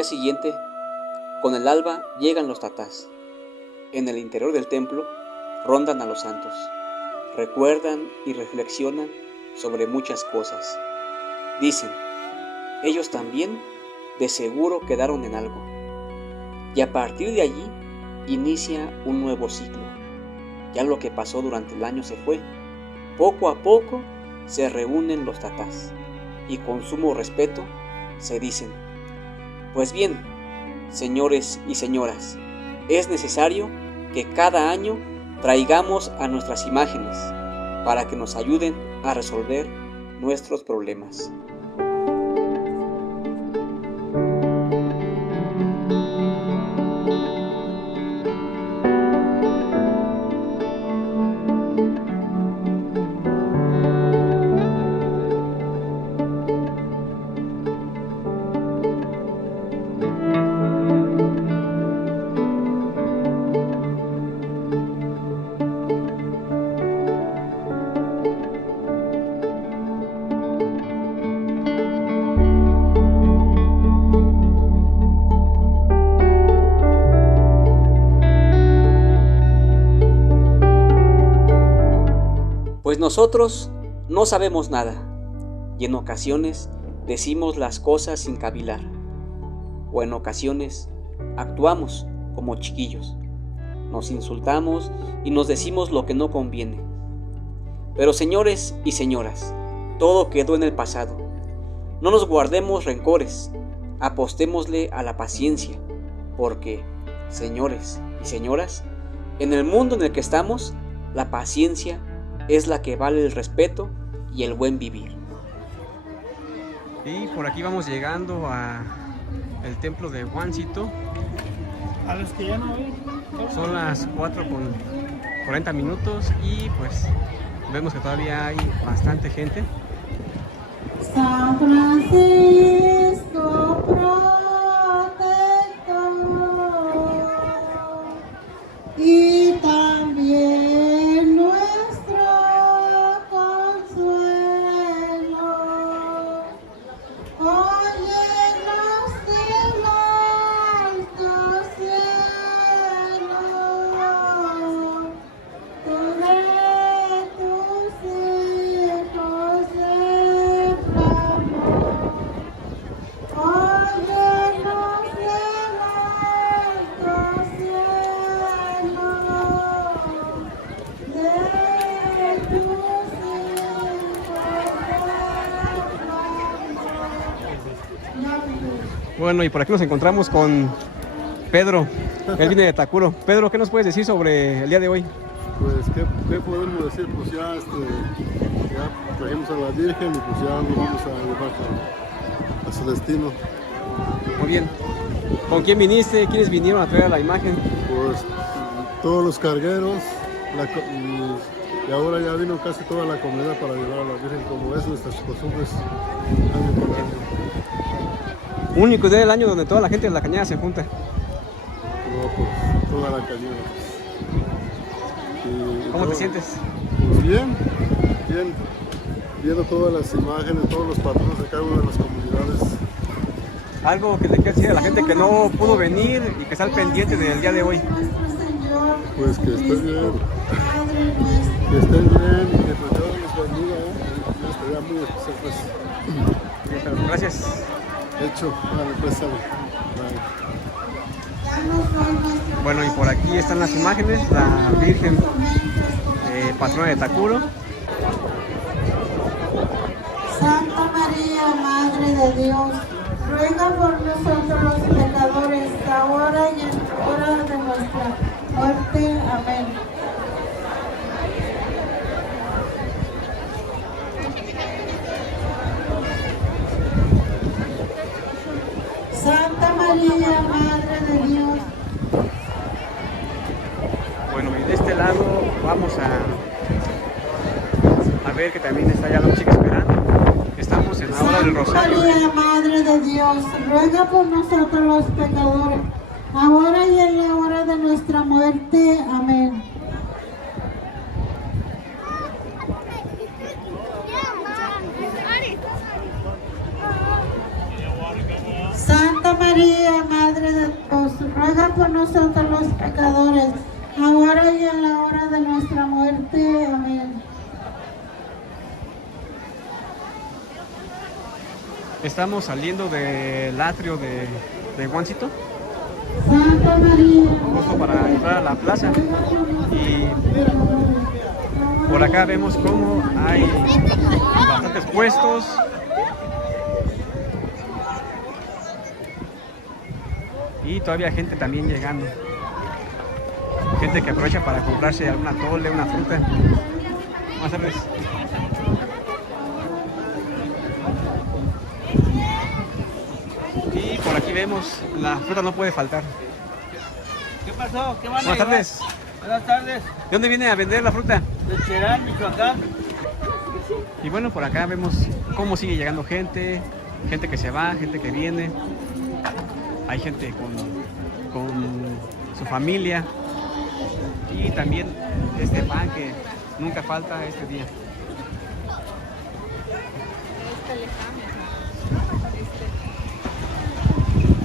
día siguiente, con el alba, llegan los tatás. En el interior del templo, rondan a los santos. Recuerdan y reflexionan sobre muchas cosas. Dicen, ellos también de seguro quedaron en algo. Y a partir de allí, inicia un nuevo ciclo. Ya lo que pasó durante el año se fue. Poco a poco se reúnen los tatás y con sumo respeto se dicen, pues bien, señores y señoras, es necesario que cada año traigamos a nuestras imágenes para que nos ayuden a resolver nuestros problemas. Pues nosotros no sabemos nada y en ocasiones decimos las cosas sin cavilar o en ocasiones actuamos como chiquillos, nos insultamos y nos decimos lo que no conviene. Pero señores y señoras, todo quedó en el pasado. No nos guardemos rencores, apostémosle a la paciencia, porque, señores y señoras, en el mundo en el que estamos, la paciencia es la que vale el respeto y el buen vivir. Y por aquí vamos llegando a el templo de Juancito. A los que ya no ven. Son las 4:40 y pues vemos que todavía hay bastante gente. San Francisco protector y también nuestro consuelo. Óyenos del alto cielo, tú de tus hijos derramó. Óyenos del alto cielo, de tus hijos derramó. Bueno, y por aquí nos encontramos con Pedro. Él viene de Tacuro. Pedro, ¿qué nos puedes decir sobre el día de hoy? Pues, ¿qué podemos decir? Pues ya trajimos a la Virgen y pues ya nos vamos a llevar a su destino. Muy bien. ¿Con quién viniste? ¿Quiénes vinieron a traer la imagen? Pues todos los cargueros y ahora ya vino casi toda la comunidad para llevar a la Virgen, como es nuestras costumbres año por año. Único día del año donde toda la gente de la cañada se junta. No, pues toda la cañada. ¿Cómo te sientes? Pues bien, viendo todas las imágenes, todos los patrones de cada una de las comunidades. Algo que le quieras decir a la gente que no pudo venir y que está al pendiente del día de hoy. Pues que estén bien, que estén bien y que pues Dios les bendiga, Dios te da muy especial, pues. Bien, Pedro, gracias. Hecho, vale, pues sale. Bye. Bueno, y por aquí están las imágenes, la Virgen patrona de Tacuro. Santa María, Madre de Dios, ruega por nosotros los pecadores, ahora y en la hora de nuestra muerte. Amén. Santa María, Madre de Dios. Bueno, y de este lado vamos a ver que también está ya la chica esperando. Estamos en la hora del Santa rosario. María, Madre de Dios, ruega por nosotros los pecadores, ahora y en la hora de nuestra muerte. Amén. Santa María, pecadores, ahora y en la hora de nuestra muerte. Amén. Estamos saliendo del atrio de Juancito, Santa María, justo para entrar a la plaza. Y por acá vemos cómo hay bastantes puestos. Y todavía gente también llegando. Gente que aprovecha para comprarse alguna tole, una fruta. Buenas tardes. Y por aquí vemos, la fruta no puede faltar. ¿Qué pasó? ¿Qué van a Buenas llevar? tardes. Buenas tardes. ¿De dónde viene a vender la fruta? De Cherán, Michoacán. Y bueno, por acá vemos cómo sigue llegando gente. Gente que se va, gente que viene. Hay gente con su familia. Y también este pan que nunca falta este día.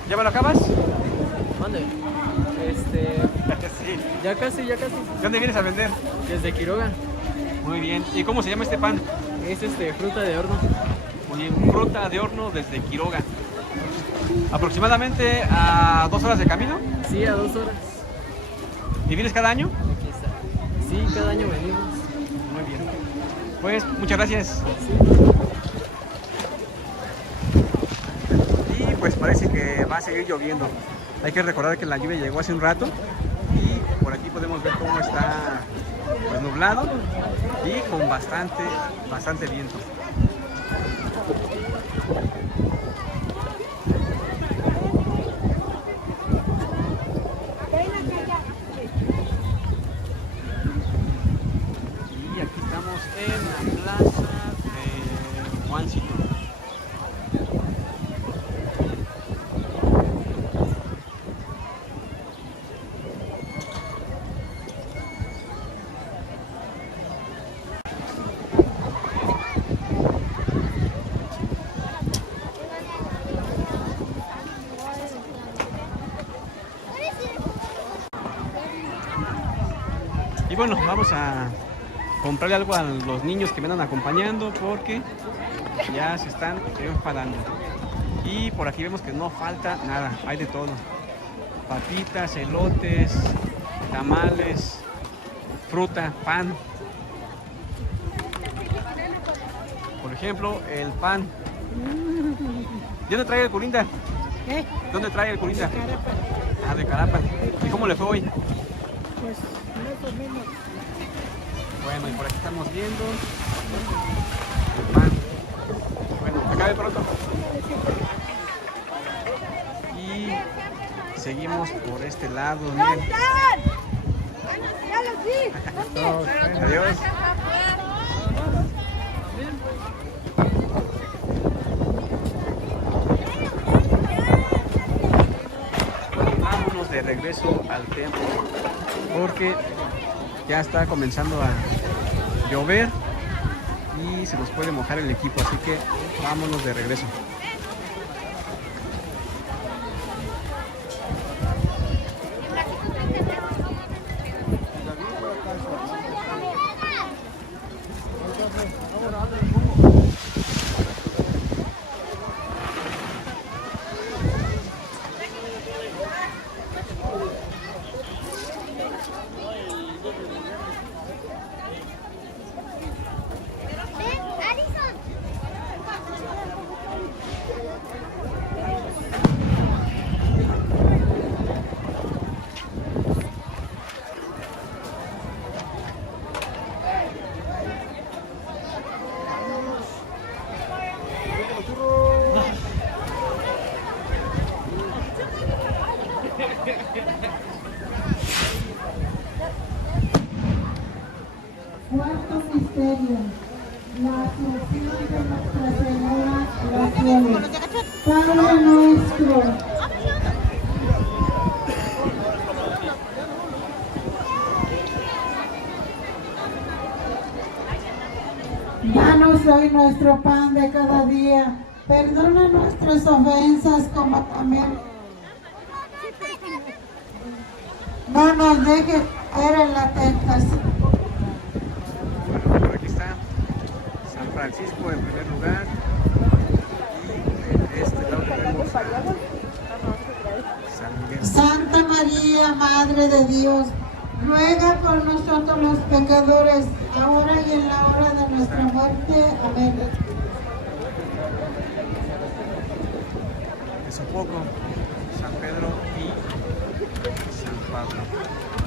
¿Ya me lo acabas? ¿Dónde? Sí. Ya casi. ¿De dónde vienes a vender? Desde Quiroga. Muy bien. ¿Y cómo se llama este pan? Es fruta de horno. Muy bien, fruta de horno desde Quiroga. Aproximadamente a 2 horas de camino. Sí, a 2 horas. ¿Y vienes cada año? Aquí está. Sí, cada año venimos. Muy bien. Pues muchas gracias. Y pues parece que va a seguir lloviendo. Hay que recordar que la lluvia llegó hace un rato y por aquí podemos ver cómo está pues, nublado y con bastante viento. Y aquí estamos en la plaza de Juancito. Y bueno, vamos a comprarle algo a los niños que me andan acompañando porque ya se están enfadando. Y por aquí vemos que no falta nada, hay de todo. Papitas, elotes, tamales, fruta, pan. Por ejemplo, el pan. ¿De dónde trae el curinda? ¿Eh? ¿Dónde trae el curinda? Carapa. Ah, de Carapa. ¿Y cómo le fue hoy? Pues más o menos. Bueno, y por aquí estamos viendo el pan. Bueno, que acabe pronto. Y seguimos por este lado. Miren. ¡Ya los vi! Adiós. Vámonos de regreso al templo porque ya está comenzando a llover y se nos puede mojar el equipo, así que vámonos de regreso. Cuarto misterio, la asunción de Nuestra Señora a los cielos. Padre nuestro, danos hoy nuestro pan de cada día. Perdona nuestras ofensas como también no nos deje caer en la tentación. Bueno, por aquí está San Francisco en primer lugar. Y de este lado tenemos a San Miguel. Santa María, Madre de Dios, ruega por nosotros los pecadores, ahora y en la hora de nuestra muerte. Amén. Es un poco San Pedro y San Pablo.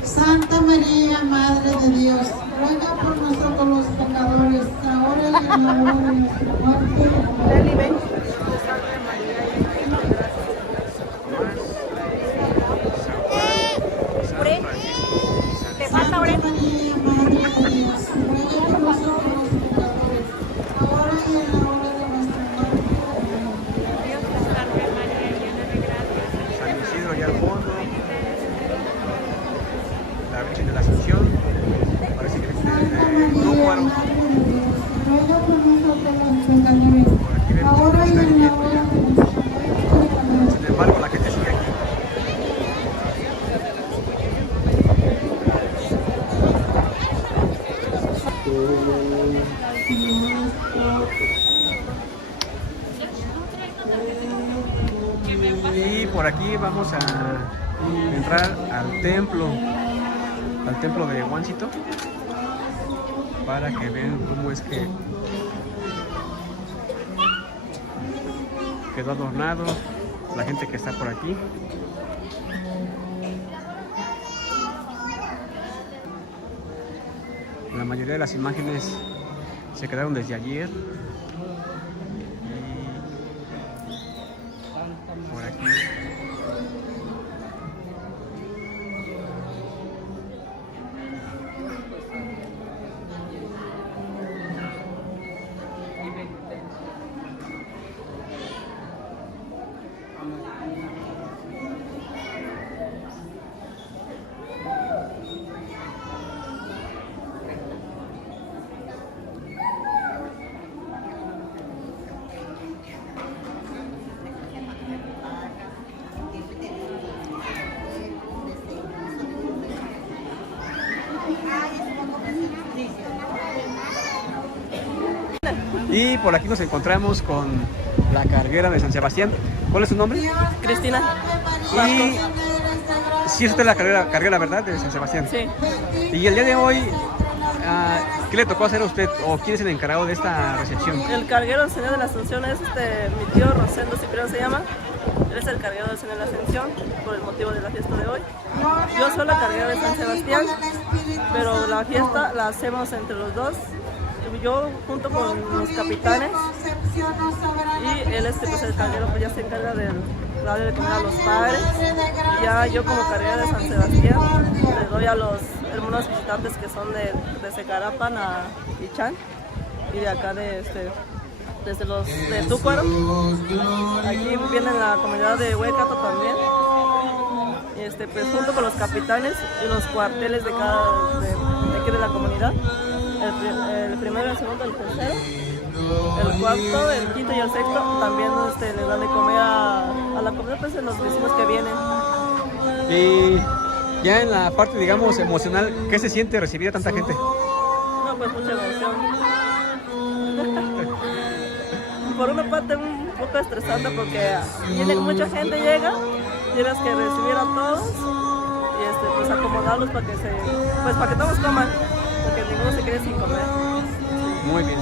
Santa María, Madre de Dios, ruega por nosotros los pecadores, ahora y en la hora de nuestra muerte. Amén. Santa María, Madre de Dios, ruega por nosotros los pecadores, ahora y en la hora de nuestra muerte. San Isidro allá al fondo. La Virgen de la Asunción. Parece que es Santa de María, Nócuaro. Madre de Dios, ruega por nosotros los pecadores, ahora y en la hora de nuestra muerte. Amén. Sin embargo, la gente sigue aquí. Y por aquí vamos a entrar al templo de Juancito, para que vean cómo es que quedó adornado, la gente que está por aquí. La mayoría de las imágenes se quedaron desde ayer. Y por aquí. Y por aquí nos encontramos con la carguera de San Sebastián. ¿Cuál es su nombre? Cristina. Y sí, es usted la carguera, ¿verdad? De San Sebastián. Sí. Y el día de hoy, ¿qué le tocó hacer a usted o quién es el encargado de esta recepción? El carguero del Señor de la Asunción es mi tío Rosendo Cipriano se llama. Él es el carguero del Señor de la Ascensión por el motivo de la fiesta de hoy. Yo soy la carguera de San Sebastián, pero la fiesta la hacemos entre los dos. Yo junto con los capitanes y él pues el carguero pues ya se encarga de darle de comer a los padres. Y ya yo como carguera de San Sebastián le doy a los hermanos visitantes que son de Secarapan a Ichán y de acá desde los de Túcuaro. Aquí viene la comunidad de Huecato también. Pues junto con los capitanes y los cuarteles de aquí de la comunidad. El primero, el segundo, el tercero, el cuarto, el quinto y el sexto también le dan de comer a la comunidad, pues, a los vecinos que vienen. Y ya en la parte, digamos, emocional, ¿qué se siente recibir a tanta gente? No, pues mucha emoción. Por una parte un poco estresante porque mucha gente llega, tienes que recibir a todos y pues acomodarlos para que todos coman. Porque ninguno se quede sin comer. Muy bien,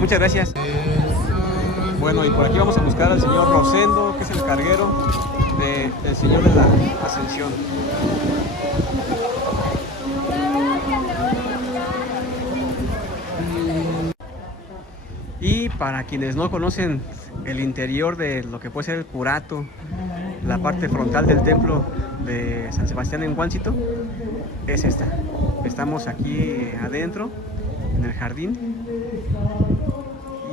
muchas gracias. Bueno, y por aquí vamos a buscar al señor Rosendo, que es el carguero del Señor de la Ascensión. Y para quienes no conocen el interior de lo que puede ser el curato, la parte frontal del templo de San Sebastián en Juancito, es esta. Estamos aquí adentro, en el jardín,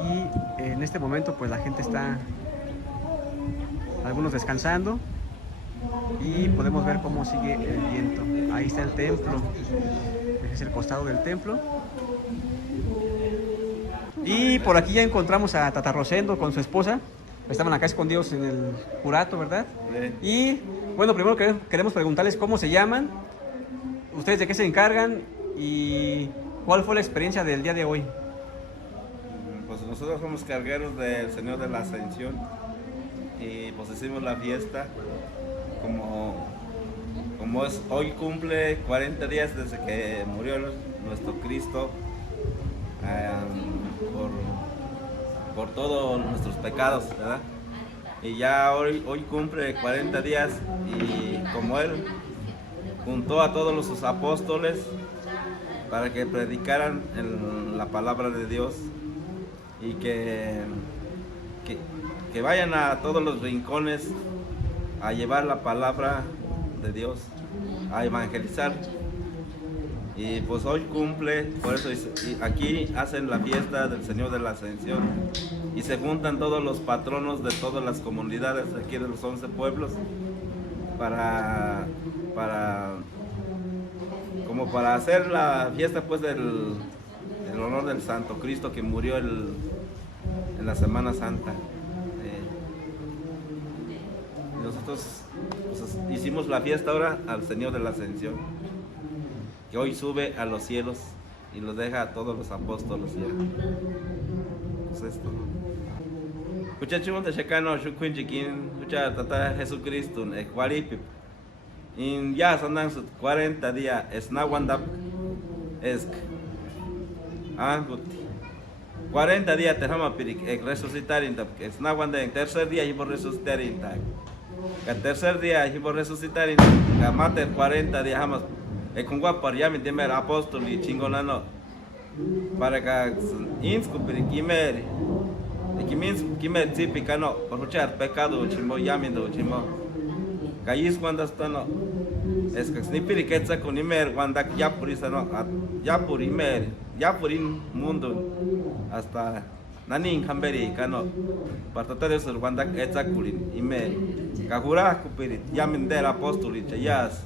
y en este momento pues la gente está, algunos descansando, y podemos ver cómo sigue el viento. Ahí está el templo, ese es el costado del templo. Y por aquí ya encontramos a Tata Rosendo con su esposa. Estaban acá escondidos en el curato, ¿verdad? Y bueno, primero queremos preguntarles cómo se llaman ¿Ustedes de qué se encargan y cuál fue la experiencia del día de hoy? Pues nosotros somos cargueros del Señor de la Ascensión y pues hicimos la fiesta como es, hoy cumple 40 días desde que murió nuestro Cristo por todos nuestros pecados, ¿verdad? Y ya hoy cumple 40 días y como Él juntó a todos sus apóstoles para que predicaran la palabra de Dios y que vayan a todos los rincones a llevar la palabra de Dios, a evangelizar. Y pues hoy cumple, por eso aquí hacen la fiesta del Señor de la Ascensión y se juntan todos los patronos de todas las comunidades aquí de los 11 pueblos para hacer la fiesta pues del honor del Santo Cristo que murió en la Semana Santa. Nosotros pues, hicimos la fiesta ahora al Señor de la Ascensión, que hoy sube a los cielos y los deja a todos los apóstoles ya. Pues esto. Muchachos de Checano, Shukunjikin, mucha tata Jesucristo, Ecuaripip. In ya sandan 40 días, es Nawandap, es Anguti. 40 días te vamos a pedir resucitar en es Nawanda en tercer día y por resucitar en tag. El tercer día y por resucitar en mate 40 días jamás. Con guapar ya me temer apóstol y chingonano para que insco pedir quimeri. Kimer tipicano por luchar pecado chimbo yamindo chimbo. Kayis cuando está no es que ni piri que está con imer cuando ya por eso no ya por imer ya por in mundo hasta nani en Camberi cano para tratar de ser cuando está con imer kahura kupiri yamindera apóstol y chayas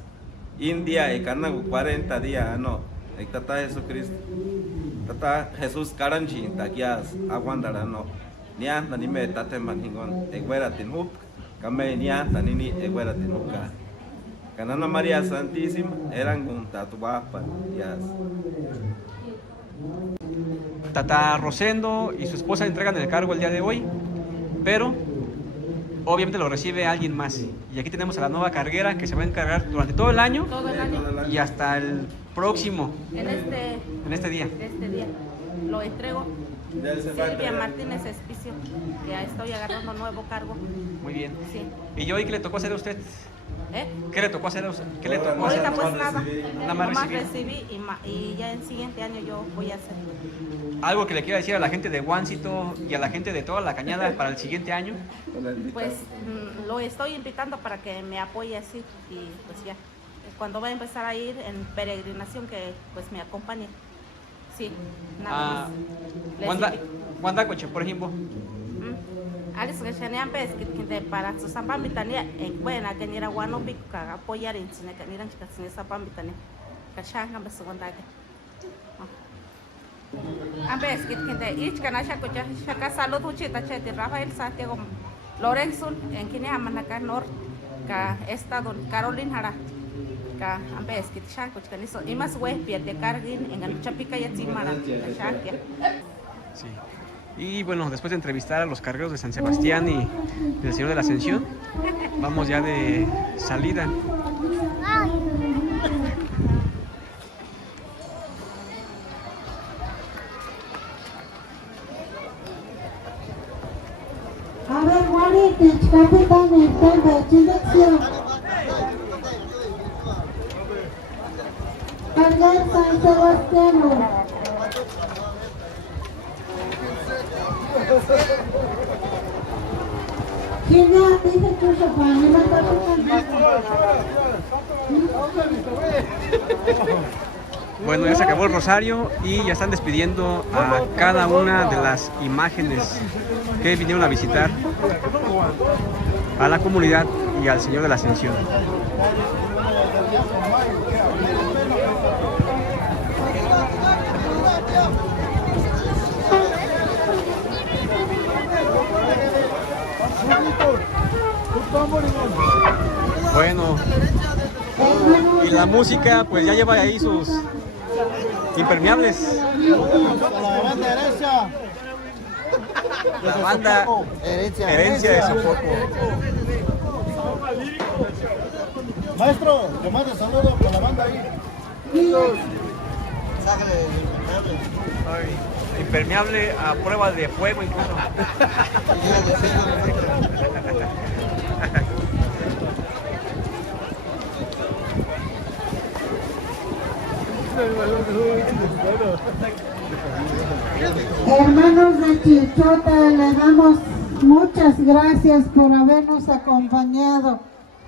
India y canang 40 días no tata Jesucristo tata Jesús karanchi takias aguantara no nian nani me tate maningon eguera tinhup kame nian tanini eguera tinhuka Canana María Santísima eran con tatuapa yas. Tata Rosendo y su esposa entregan el cargo el día de hoy, pero obviamente lo recibe alguien más. Y aquí tenemos a la nueva carguera que se va a encargar durante todo el año, y hasta el próximo. En este día lo entrego. Silvia Martínez Espicio, ya estoy agarrando nuevo cargo. Muy bien. Sí. ¿Y hoy qué le tocó hacer a usted? ¿Qué le tocó hacer a usted? ¿Qué le tocó Ahorita hacer? pues nada, nomás recibir. recibí y ya el siguiente año yo voy a hacer. ¿Algo que le quiera decir a la gente de Guáncito y a la gente de toda la Cañada para el siguiente año? Pues lo estoy invitando para que me apoye así y pues ya, cuando va a empezar a ir en peregrinación que pues me acompañe. Sí, nada más. ¿Cuándo coche, por ejemplo? Alice que chanean pes que para su sampan bitania en buena que ni era guano pica apoyar en cine que ni eran chicas sin esa pan bitania que changan beso cuando que ambes que de ich kana shakucha shaka salud uchita chete Rafael Santiago Lorenzo en quien amanaka nor ka estado Carolina Hara ka ambes que shakucha que eso y más we pierde cargin en el chapica y encima Sí. Y bueno, después de entrevistar a los cargueros de San Sebastián y del Señor de la Ascensión, vamos ya de salida. A ver, Juanitich, capitán, entende, dirección. Carguer San Sebastián. Bueno, ya se acabó el rosario y ya están despidiendo a cada una de las imágenes que vinieron a visitar a la comunidad y al Señor de la Ascensión. Bueno, y la música, pues ya lleva ahí sus impermeables. La banda derecha. La banda Herencia de Sopoco. Maestro, que mande saludos con la banda ahí. Impermeable a prueba de fuego incluso. Hermanos de Chilchota, le damos muchas gracias por habernos acompañado.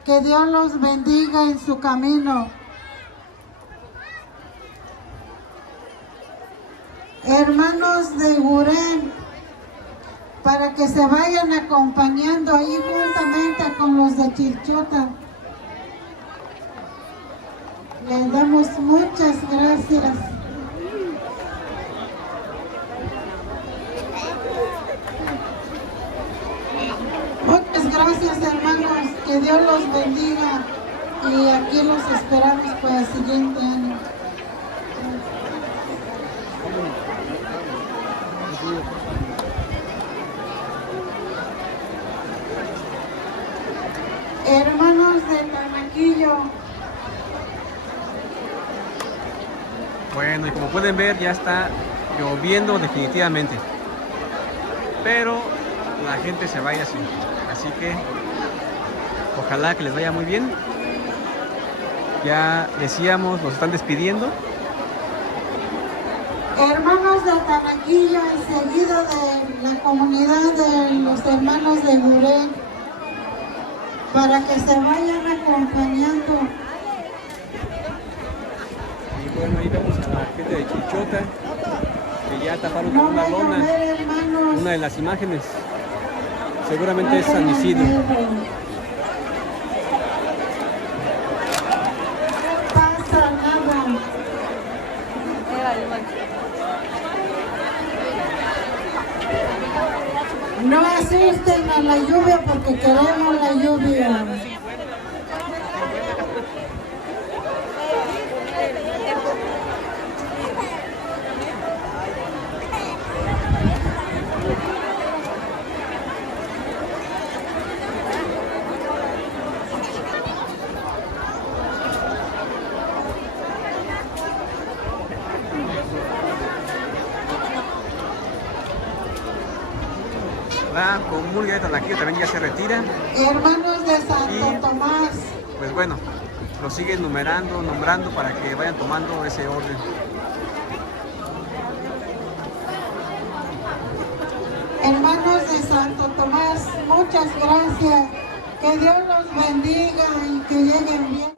Que Dios los bendiga en su camino. Hermanos de Gurén, para que se vayan acompañando ahí juntamente con los de Chilchota. Les damos muchas gracias. Muchas gracias, hermanos, que Dios los bendiga y aquí los esperamos para el siguiente año. Hermanos de Tanaquillo. Bueno, y como pueden ver, ya está lloviendo definitivamente. Pero la gente se vaya así. Así que ojalá que les vaya muy bien. Ya decíamos, nos están despidiendo. Hermanos de Tanaquillo, enseguida de la comunidad de los hermanos de Gurén, para que se vayan acompañando. Y bueno, ahí vemos a la gente de Chilchota, que ya taparon con una lona, una de las imágenes. Seguramente es San Isidro. Pasa nada. No asusten a la lluvia porque queremos la lluvia. La comulga de Tanaquillo también ya se retira. Hermanos de Santo Tomás. Pues bueno, lo siguen nombrando para que vayan tomando ese orden. Hermanos de Santo Tomás, muchas gracias. Que Dios los bendiga y que lleguen bien.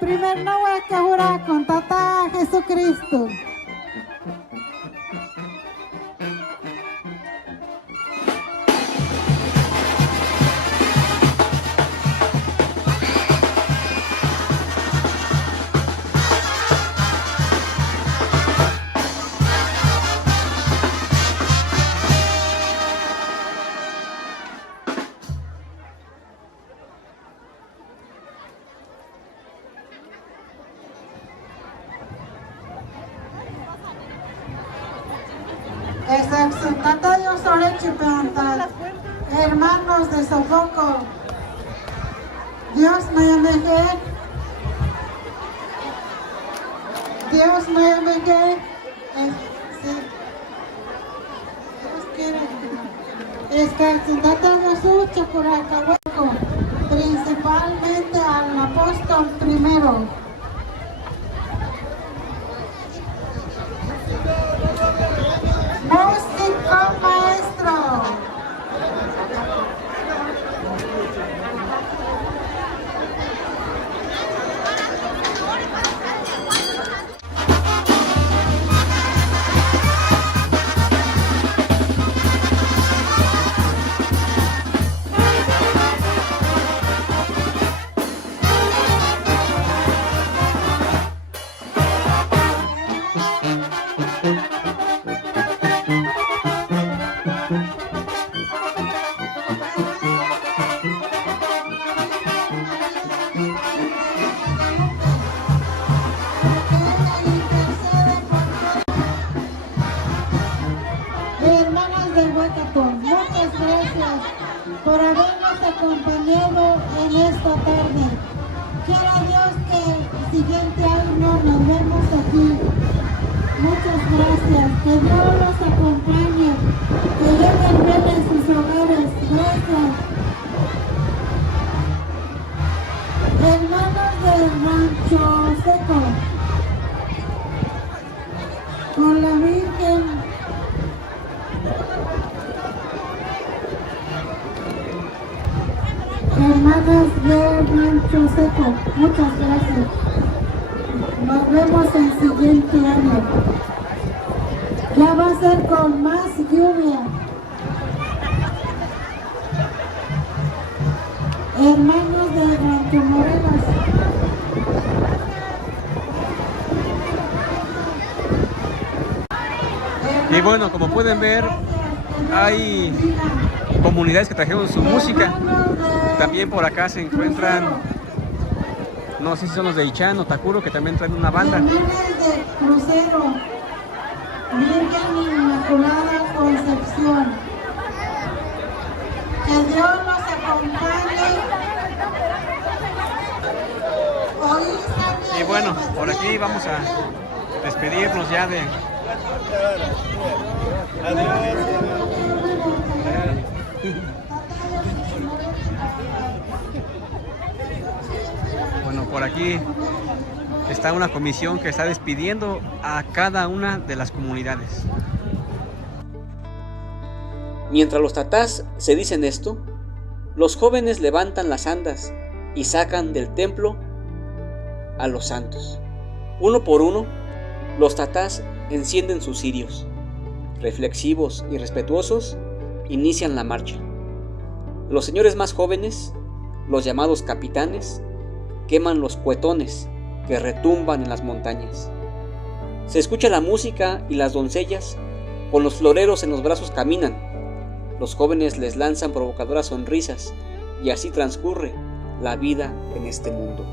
Primer no voy a jurar con Tata Jesucristo. Chipanta, hermanos de Sofoco, Dios me ameje, Dios me ameje, sí. Dios quiere. Principalmente al apóstol primero. Músico maestro. Hermanas de Huacatón, muchas gracias por habernos acompañado en esta tarde. Quiera Dios que el siguiente año nos vemos aquí. Muchas gracias. Que Dios los acompañe. Que lleguen bien en sus hogares. Gracias. Hermanos del Rancho Seco, con la Virgen. Hermanas del Rancho Seco, muchas gracias. Nos vemos el siguiente año. Ya va a ser con más lluvia. Hermanos de Rancho Morelos. Y bueno, como pueden ver, hay comunidades que trajeron su música. También por acá se encuentran, no sé si son los de Ichan o Takuro, que también traen una banda. Hermanas de Crucero, Virgen Inmaculada Concepción. Que Dios nos acompañe. Y bueno, por aquí vamos a despedirnos ya de... Bueno, por aquí está una comisión que está despidiendo a cada una de las comunidades. Mientras los tatás se dicen esto, los jóvenes levantan las andas y sacan del templo a los santos. Uno por uno, los tatás encienden sus cirios. Reflexivos y respetuosos, inician la marcha. Los señores más jóvenes, los llamados capitanes, queman los cuetones que retumban en las montañas. Se escucha la música y las doncellas con los floreros en los brazos caminan. Los jóvenes les lanzan provocadoras sonrisas y así transcurre la vida en este mundo.